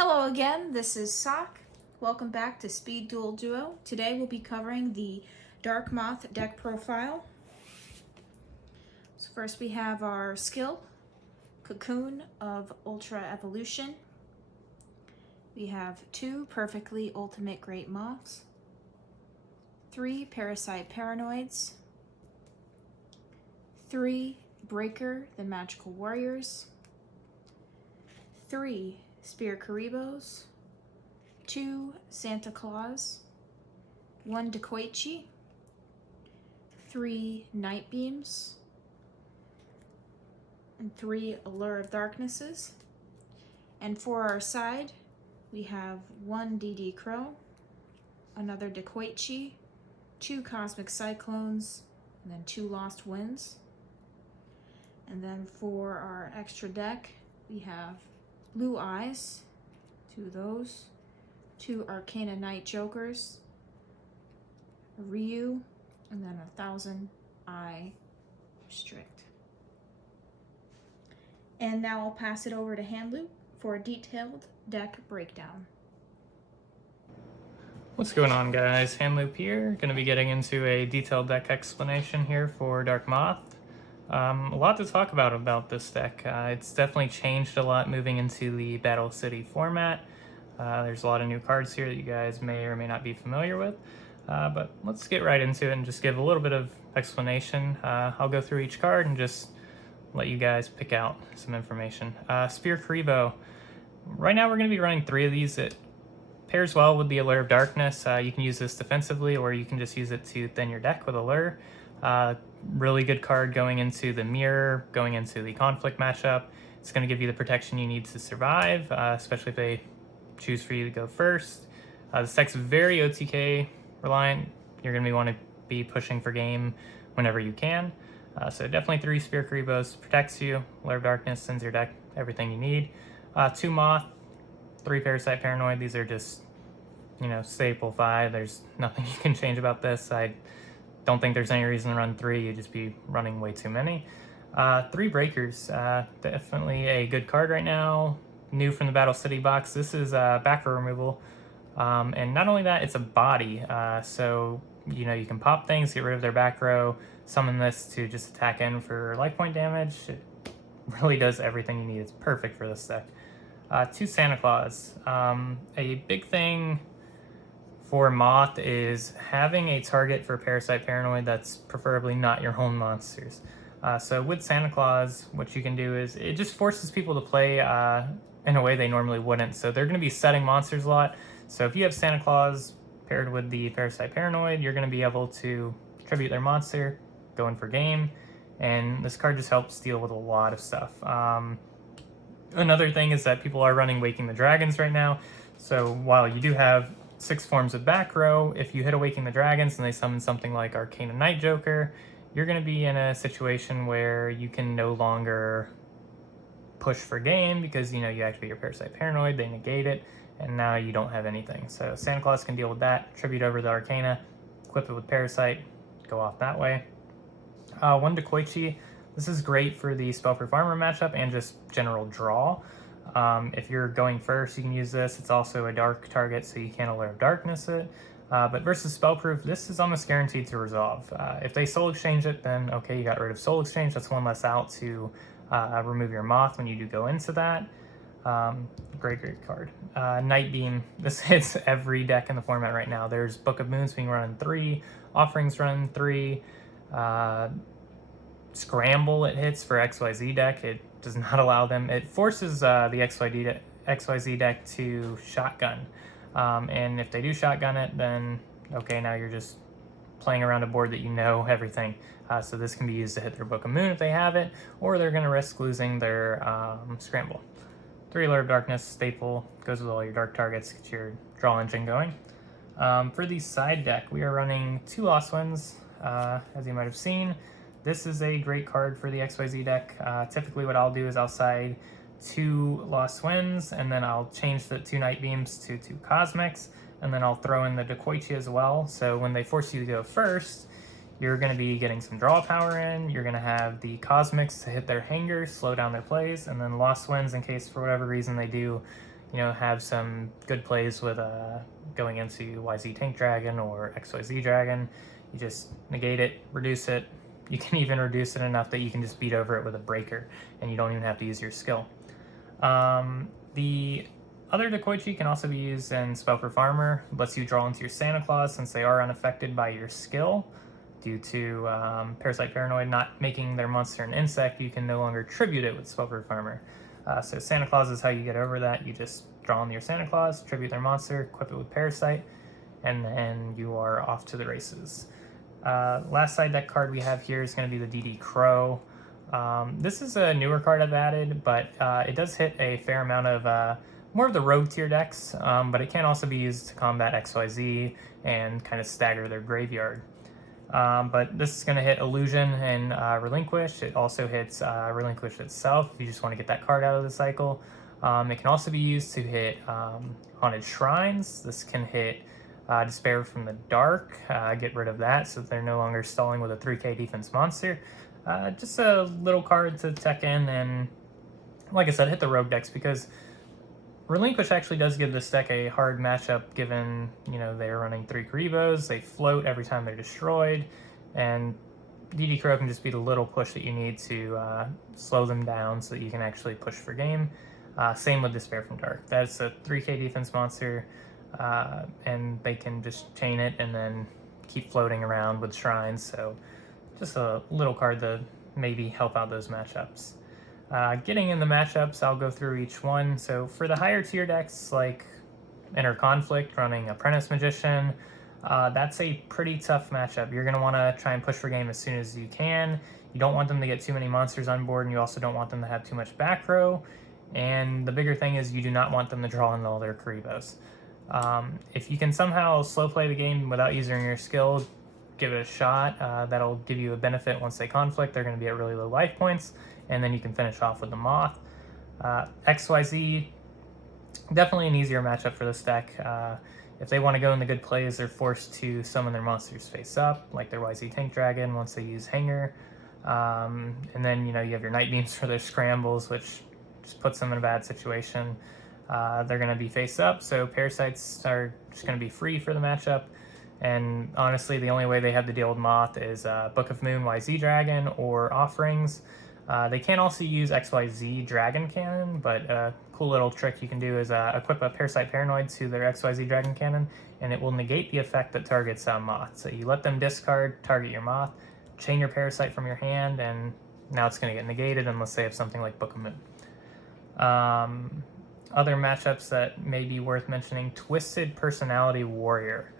Hello again, this is Sock. Welcome back to Speed Duel Duo. Today we'll be covering the Dark Moth deck profile. So first we have our skill, Cocoon of Ultra Evolution. We have 2 Perfectly Ultimate Great Moths, 3 Parasite Paranoids, 3 Breaker the Magical Warriors, 3 Spear Karibos, 2 Santa Claus, 1 Dekoichi, 3 Night Beams, and 3 Allure of Darknesses. And for our side, we have 1 DD Crow, another Dekoichi, 2 Cosmic Cyclones, and then 2 Lost Winds. And then for our extra deck, we have Blue Eyes, 2 of those, 2 Arcana Knight Jokers, a Ryu, and then a 1000 Eye Restrict. And now I'll pass it over to Handloop for a detailed deck breakdown. What's going on, guys? Handloop here. Going to be getting into a detailed deck explanation here for Dark Moth. A lot to talk about this deck. It's definitely changed a lot moving into the Battle City format. There's a lot of new cards here that you guys may or may not be familiar with. But let's get right into it and just give a little bit of explanation. I'll go through each card and just let you guys pick out some information. Spear Karibo. Right now we're going to be running 3 of these. It pairs well with the Allure of Darkness. You can use this defensively, or you can just use it to thin your deck with Allure. Really good card going into the mirror, going into the conflict matchup. It's going to give you the protection you need to survive, especially if they choose for you to go first. This deck's very OTK reliant. You're going to want to be pushing for game whenever you can. So definitely 3 Spear Karibos protects you. Allure of Darkness sends your deck everything you need. 2 Moth, 3 Parasite Paranoid. These are just, staple 5. There's nothing you can change about this. I don't think there's any reason to run 3. You'd just be running way too many. 3 Breakers. Definitely a good card right now. New from the Battle City box. This is back row removal. And not only that, it's a body. So, you can pop things, get rid of their back row, summon this to just attack in for life point damage. It really does everything you need. It's perfect for this deck. 2 Santa Claus. A big thing for Moth is having a target for Parasite Paranoid that's preferably not your home monsters. So with Santa Claus, what you can do is it just forces people to play in a way they normally wouldn't. So they're going to be setting monsters a lot. So if you have Santa Claus paired with the Parasite Paranoid, you're going to be able to tribute their monster, go in for game, and this card just helps deal with a lot of stuff. Another thing is that people are running Waking the Dragons right now. So while you do have 6 forms of back row, if you hit Awaking the Dragons and they summon something like Arcana Knight Joker, you're going to be in a situation where you can no longer push for game because, you activate your Parasite Paranoid, they negate it, and now you don't have anything. So Santa Claus can deal with that, tribute over the Arcana, equip it with Parasite, go off that way. 1 Dekoichi. This is great for the Spellproof Armor matchup and just general draw. If you're going first, you can use this. It's also a dark target, so you can't Allure of Darkness it. But versus Spellproof, this is almost guaranteed to resolve. If they Soul Exchange it, then okay, you got rid of Soul Exchange. That's 1 less out to remove your Moth when you do go into that. Great card. Night Beam. This hits every deck in the format right now. There's Book of Moons being run in 3, Offerings run in 3, Scramble it hits for XYZ deck. It does not allow them. It forces the XYZ deck to shotgun. And if they do shotgun it, then okay, now you're just playing around a board that you know everything. So this can be used to hit their Book of Moon if they have it, or they're going to risk losing their Scramble. 3 Allure of Darkness, staple, goes with all your dark targets, get your draw engine going. For the side deck, we are running 2 Lost Winds, as you might have seen. This is a great card for the XYZ deck. Typically what I'll do is I'll side 2 Lost Winds, and then I'll change the 2 Night Beams to 2 Cosmics, and then I'll throw in the Dekoichi as well. So when they force you to go first, you're going to be getting some draw power in. You're going to have the Cosmics to hit their hangers, slow down their plays, and then Lost Winds in case for whatever reason they do have some good plays with going into YZ Tank Dragon or XYZ Dragon. You just negate it, reduce it. You can even reduce it enough that you can just beat over it with a breaker, and you don't even have to use your skill. The other Dekoichi can also be used in Spell for Farmer. It lets you draw into your Santa Claus since they are unaffected by your skill. Due to Parasite Paranoid not making their monster an insect, you can no longer tribute it with Spell for Farmer. So Santa Claus is how you get over that. You just draw into your Santa Claus, tribute their monster, equip it with Parasite, and then you are off to the races. Last side deck card we have here is going to be the DD Crow. This is a newer card I've added, but it does hit a fair amount of more of the rogue tier decks, but it can also be used to combat XYZ and kind of stagger their graveyard. But this is going to hit Illusion and Relinquish. It also hits Relinquish itself if you just want to get that card out of the cycle. It can also be used to hit Haunted Shrines. This can hit Despair from the Dark, get rid of that so that they're no longer stalling with a 3k defense monster. Just a little card to tech in, and like I said, hit the rogue decks because Relinquish actually does give this deck a hard matchup given, they're running 3 Karibos, they float every time they're destroyed, and DD Crow can just be the little push that you need to slow them down so that you can actually push for game. Same with Despair from Dark. That's a 3k defense monster, and they can just chain it and then keep floating around with shrines, so just a little card to maybe help out those matchups. Getting in the matchups, I'll go through each one. So for the higher tier decks like Inner Conflict running Apprentice Magician, that's a pretty tough matchup. You're going to want to try and push for game as soon as you can. You don't want them to get too many monsters on board, and you also don't want them to have too much back row. And the bigger thing is you do not want them to draw in all their Karibos. If you can somehow slow play the game without using your skill, give it a shot. That'll give you a benefit once they conflict. They're going to be at really low life points, and then you can finish off with the Moth. XYZ, definitely an easier matchup for this deck. If they want to go in the good plays, they're forced to summon their monsters face up, like their YZ Tank Dragon once they use Hanger. And then, you have your Night Beams for their scrambles, which just puts them in a bad situation. They're going to be face up, so Parasites are just going to be free for the matchup. And honestly, the only way they have to deal with Moth is Book of Moon YZ Dragon or Offerings. They can also use XYZ Dragon Cannon, but a cool little trick you can do is equip a Parasite Paranoid to their XYZ Dragon Cannon, and it will negate the effect that targets Moth. So you let them discard, target your Moth, chain your Parasite from your hand, and now it's going to get negated unless they have something like Book of Moon. Other matchups that may be worth mentioning, Twisted Personality Warrior.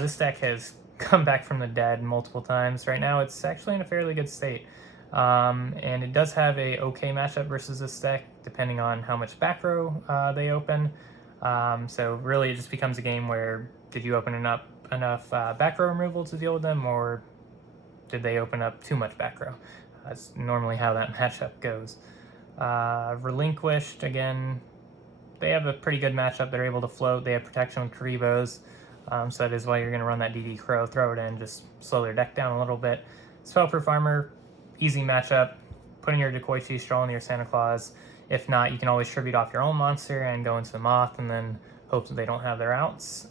This deck has come back from the dead multiple times. Right now it's actually in a fairly good state. And it does have a okay matchup versus this deck, depending on how much back row they open. So really it just becomes a game where did you open enough back row removal to deal with them, or did they open up too much back row? That's normally how that matchup goes. Relinquished, again, they have a pretty good matchup. They're able to float. They have protection with Karibos. So that is why you're going to run that DD Crow, throw it in, just slow their deck down a little bit. Spell for Farmer, easy matchup. Put in your Dekoichi, straw into your Santa Claus. If not, you can always tribute off your own monster and go into the Moth and then hope that they don't have their outs.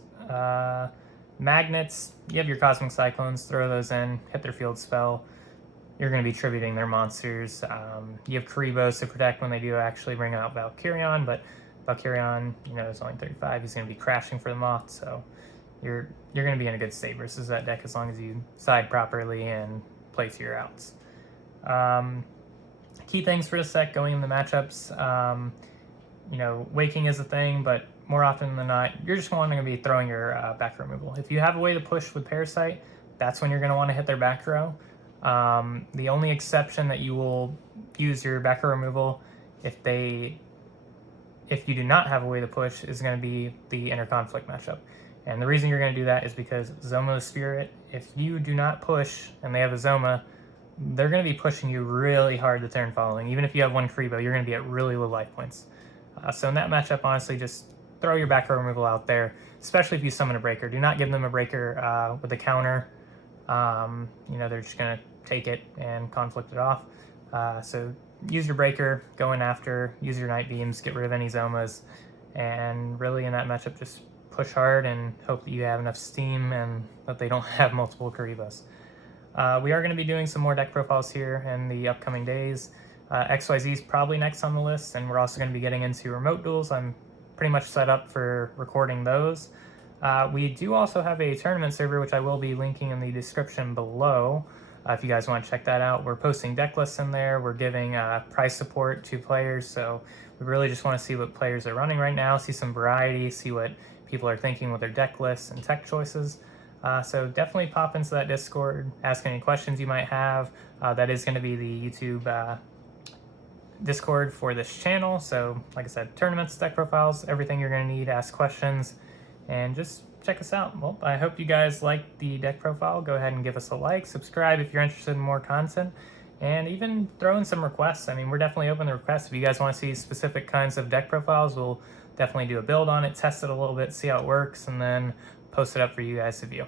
Magnets, you have your Cosmic Cyclones, throw those in, hit their field spell. You're going to be tributing their monsters. You have Karibos to protect when they do actually bring out Valkyrion, but Valkyrion, is only 35. He's going to be crashing for the Moth, so you're going to be in a good state versus that deck as long as you side properly and play to your outs. Key things for this deck going in the matchups, waking is a thing, but more often than not, you're just wanting to be throwing your back row removal. If you have a way to push with Parasite, that's when you're going to want to hit their back row. The only exception that you will use your back row removal if you do not have a way to push is going to be the Inner Conflict matchup. And the reason you're going to do that is because Zoma the Spirit, if you do not push and they have a Zoma, they're going to be pushing you really hard the turn following. Even if you have one Karibo, you're going to be at really low life points. So in that matchup, honestly, just throw your back row removal out there, especially if you summon a breaker. Do not give them a breaker with a counter. They're just going to take it and conflict it off. So use your breaker, go in after, use your Night Beams, get rid of any Zomas, and really in that matchup just push hard and hope that you have enough steam and that they don't have multiple Karibas. We are going to be doing some more deck profiles here in the upcoming days. XYZ is probably next on the list, and we're also going to be getting into remote duels. I'm pretty much set up for recording those. We do also have a tournament server, which I will be linking in the description below. If you guys want to check that out, we're posting deck lists in there. We're giving price support to players, so we really just want to see what players are running right now, see some variety, see what people are thinking with their deck lists and tech choices. So definitely pop into that Discord, ask any questions you might have. That is going to be the YouTube Discord for this channel. So like I said, tournaments, deck profiles, everything you're going to need, ask questions, and just check us out. Well, I hope you guys like the deck profile. Go ahead and give us a like, subscribe if you're interested in more content, and even throw in some requests. I mean, we're definitely open to requests. If you guys want to see specific kinds of deck profiles, we'll definitely do a build on it, test it a little bit, see how it works, and then post it up for you guys to view.